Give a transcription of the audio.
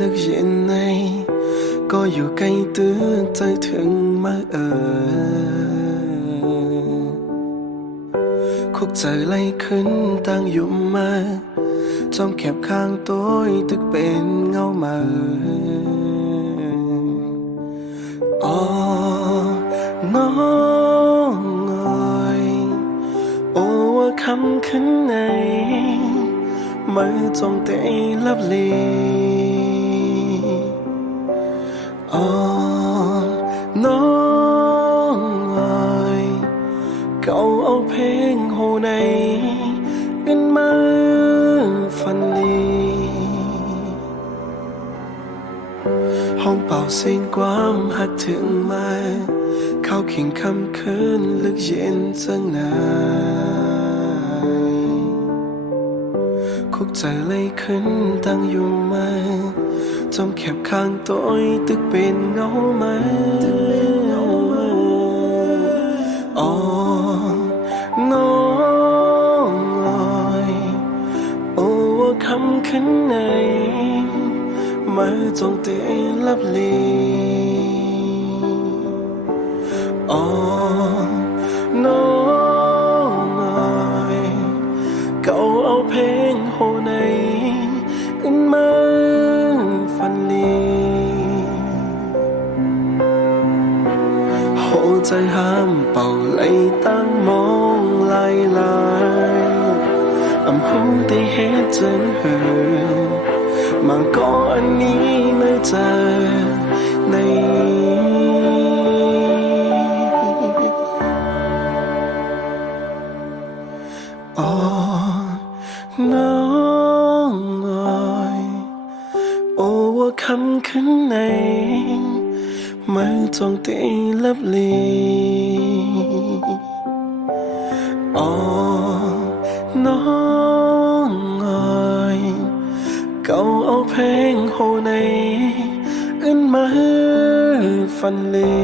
lực diện này có dù cây tứใจถึงมาคุกใจไล่ขึ้นตั้งอยู่มาจอมแคบข้างตัวตึกเป็นเงามาอ๋อน้องเอ๋ยโอ้ว่าคำขึ้นไหนมือจงเตะลับลีอ๋อน้องเอ๋ยเขาเอาเพลงโหในเป็นมือฟันลีห้องเป่าเสียงความหักถึงมาเข้าเขียงคำคืนลึกเย็นจังนายคุกใจเลยขึ้นตั้งอยู่มาจอมแคบข้างตัวตึกเป็นเงามาอ๋อน้องเอ๋ยโอ้ว่าคำขึ้นไหนมาจงเตะลับลีอ๋อน้องเอ๋ยเขาเอาเพลงโหในขึ้นมาฟันลีโหใจห้ามเป่าไหลตั้งมองลายลายอำหูได้เห็นจนเหือมาก่อนนี้ไม่เจอในอ๋อน้องเอ๋ยโอ้ว่าคำขึ้นไหนมาจงเตะลับลีอ๋อน้องเอ๋ยเขาเอาเพลงโหในขึ้นมาฟันลี